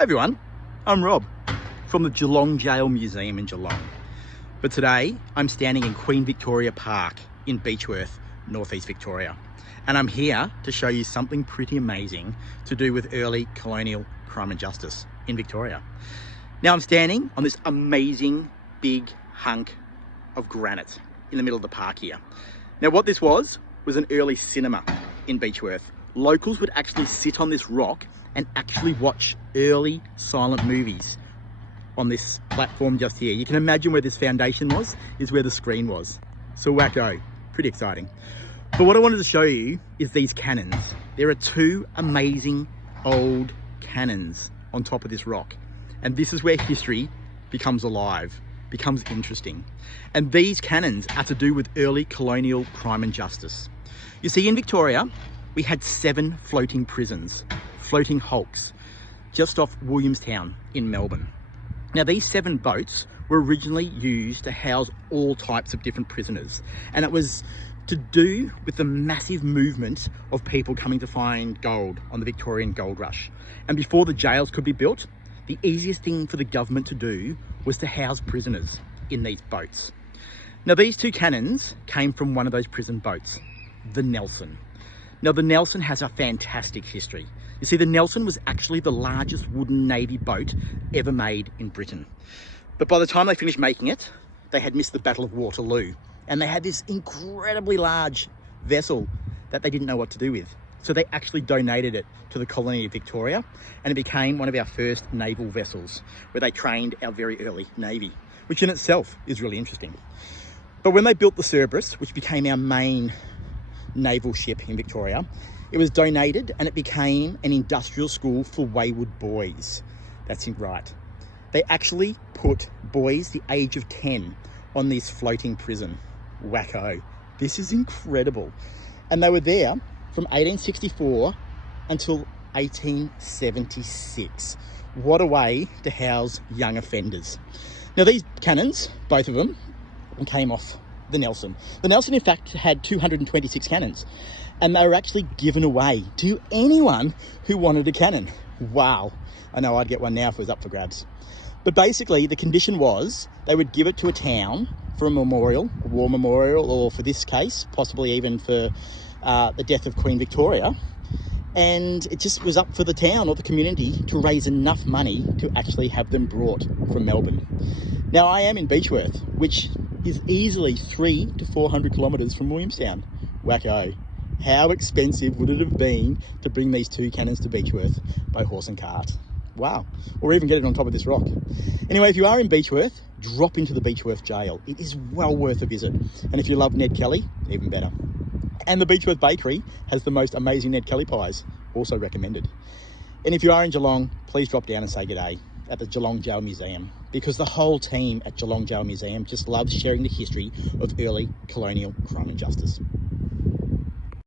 Everyone, I'm Rob from the Geelong Jail Museum in Geelong. But today I'm standing in Queen Victoria Park in Beechworth, northeast Victoria. And I'm here to show you something pretty amazing to do with early colonial crime and justice in Victoria. Now I'm standing on this amazing big hunk of granite in the middle of the park here. Now what this was an early cinema in Beechworth. Locals would actually sit on this rock and actually watch early silent movies on this platform just here. You can imagine where this foundation is where the screen was. So wacko, pretty exciting. But what I wanted to show you is these cannons. There are two amazing old cannons on top of this rock. And this is where history becomes alive, becomes interesting. And these cannons are to do with early colonial crime and justice. You see, in Victoria, we had 7 floating prisons, floating hulks, just off Williamstown in Melbourne. Now these 7 boats were originally used to house all types of different prisoners, and it was to do with the massive movement of people coming to find gold on the Victorian gold rush. And before the jails could be built, the easiest thing for the government to do was to house prisoners in these boats. Now these 2 cannons came from one of those prison boats, the Nelson. Now the Nelson has a fantastic history. You see, the Nelson was actually the largest wooden navy boat ever made in Britain. But by the time they finished making it, they had missed the Battle of Waterloo, and they had this incredibly large vessel that they didn't know what to do with. So they actually donated it to the colony of Victoria, and it became one of our first naval vessels where they trained our very early navy, which in itself is really interesting. But when they built the Cerberus, which became our main naval ship in Victoria, it was donated and it became an industrial school for wayward boys. That's right. They actually put boys the age of 10 on this floating prison. Wacko. This is incredible. And they were there from 1864 until 1876. What a way to house young offenders. Now these cannons, both of them, came off the Nelson. The Nelson, in fact, had 226 cannons, and they were actually given away to anyone who wanted a cannon. Wow. I know I'd get one now if it was up for grabs. But basically, the condition was they would give it to a town for a memorial, a war memorial, or for this case, possibly even for the death of Queen Victoria. And it just was up for the town or the community to raise enough money to actually have them brought from Melbourne. Now, I am in Beechworth, which is easily 300 to 400 kilometres from Williamstown. Wacko. How expensive would it have been to bring these 2 cannons to Beechworth by horse and cart? Wow. Or even get it on top of this rock. Anyway, if you are in Beechworth, drop into the Beechworth jail. It is well worth a visit. And if you love Ned Kelly, even better. And the Beechworth Bakery has the most amazing Ned Kelly pies, also recommended. And if you are in Geelong, please drop down and say good day at the Geelong Jail Museum, because the whole team at Geelong Jail Museum just loves sharing the history of early colonial crime and justice.